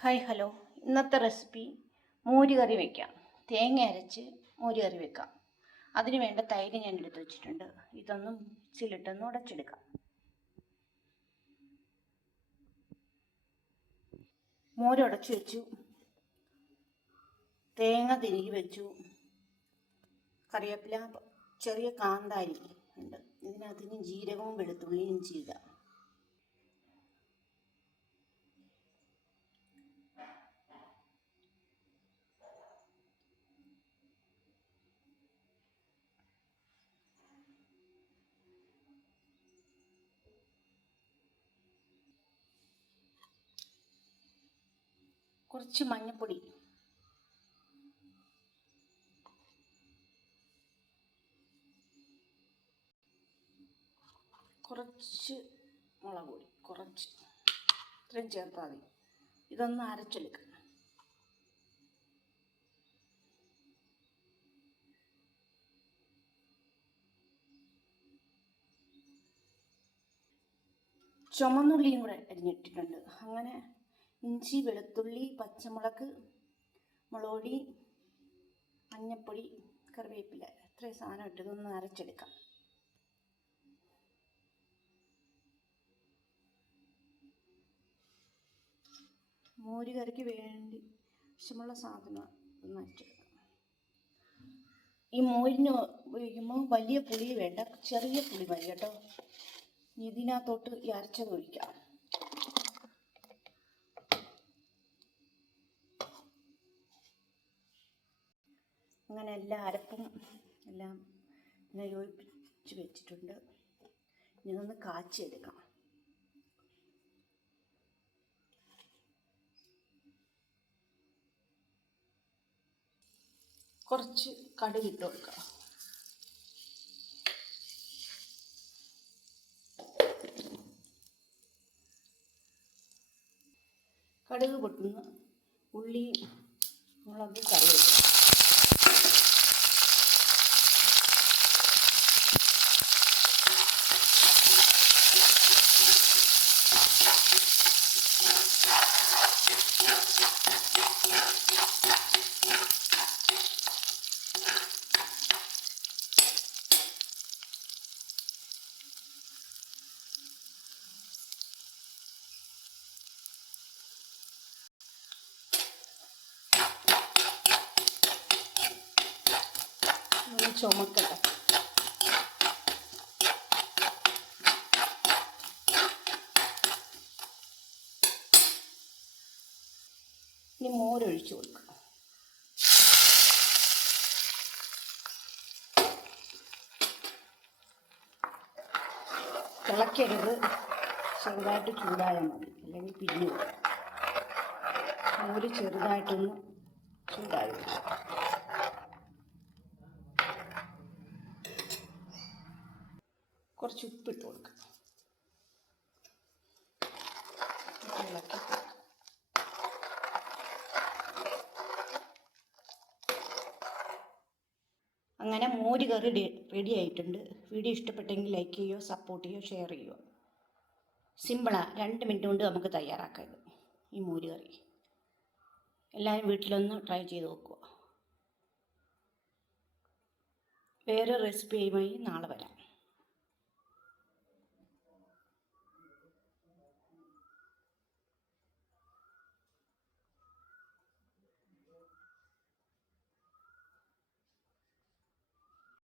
Hi hello. ഇന്നത്തെ recipe മോര് കറി വയ്ക്കാം. തേങ്ങ അരച്ച് മോര് കറി വെക്കാം. അതിന് വേണ്ട തൈര് ഞാൻ എടുത്ത് വെച്ചിട്ടുണ്ട്. ഇതൊന്ന് മിക്സിയിലിട്ടൊന്ന് ഉടച്ചെടുക്കാം. മോര് ഉടച്ചു വെച്ചു, തേങ്ങ തിരികെ വെച്ചു, കറിവേപ്പില, ചെറിയ കാന്താരി ഉണ്ട്. ഇതിനകത്ത് ജീരകവും വെളുത്തുള്ളിയും ഇഞ്ചിയിടാം. കുറച്ച് മഞ്ഞൾപ്പൊടി, കുറച്ച് മുളക് പൊടി, കുറച്ച് ഇത്രയും ചേർത്താൽ മതി. ഇതൊന്ന് അരച്ചെടുക്കാം. ചുമന്നുള്ളിയും കൂടെ അരിഞ്ഞിട്ടിട്ടുണ്ട്. അങ്ങനെ ഇഞ്ചി, വെളുത്തുള്ളി, പച്ചമുളക്, മുളക് പൊടി, മഞ്ഞൾപ്പൊടി, കറിവേപ്പില, ഇത്രയും സാധനം ഇട്ടതൊന്ന് അരച്ചെടുക്കാം. മോര് കറിക്ക് വേണ്ടി ആവശ്യമുള്ള സാധനം ഒന്ന് അരച്ചെടുക്കാം. ഈ മോരിന് ഉപയോഗിക്കുമ്പോൾ വലിയ പുളി വേണ്ട, ചെറിയ പുളി മതി കേട്ടോ. ഇതിനകത്തോട്ട് ഈ അരച്ചത് ഒഴിക്കാം. അങ്ങനെ എല്ലാ അരപ്പും എല്ലാം ഇങ്ങനെ യോജിപ്പിച്ച് വെച്ചിട്ടുണ്ട്. ഇതൊന്ന് കാച്ചിയെടുക്കാം. കുറച്ച് കടുക് ഇട്ട് കൊടുക്കാം. കടുക് പൊട്ടുന്ന ഉള്ളി, മുളക്, കറിവേപ്പില. ചുമക്കട്ടെ. ഇനി മോരൊഴിച്ചു കൊടുക്കുക. തിളക്കരുത്, ചെറുതായിട്ട് ചൂടായാൽ മതി, അല്ലെങ്കിൽ പിരിഞ്ഞു പോകും. മോര് ചെറുതായിട്ടൊന്ന് ചൂടായി വരും. കുറച്ച് ഉപ്പിട്ട് കൊടുക്കുക. അങ്ങനെ മോര് കറി റെഡി ആയിട്ടുണ്ട്. വീഡിയോ ഇഷ്ടപ്പെട്ടെങ്കിൽ ലൈക്ക് ചെയ്യുക, സപ്പോർട്ട് ചെയ്യുക, ഷെയർ ചെയ്യുക. സിമ്പിളാണ്, 2 മിനിറ്റ് കൊണ്ട് നമുക്ക് തയ്യാറാക്കാം ഈ മോര് കറി. എല്ലാവരും വീട്ടിലൊന്ന് ട്രൈ ചെയ്ത് നോക്കുക. വേറെ റെസിപ്പിയുമായി നാളെ വരാം.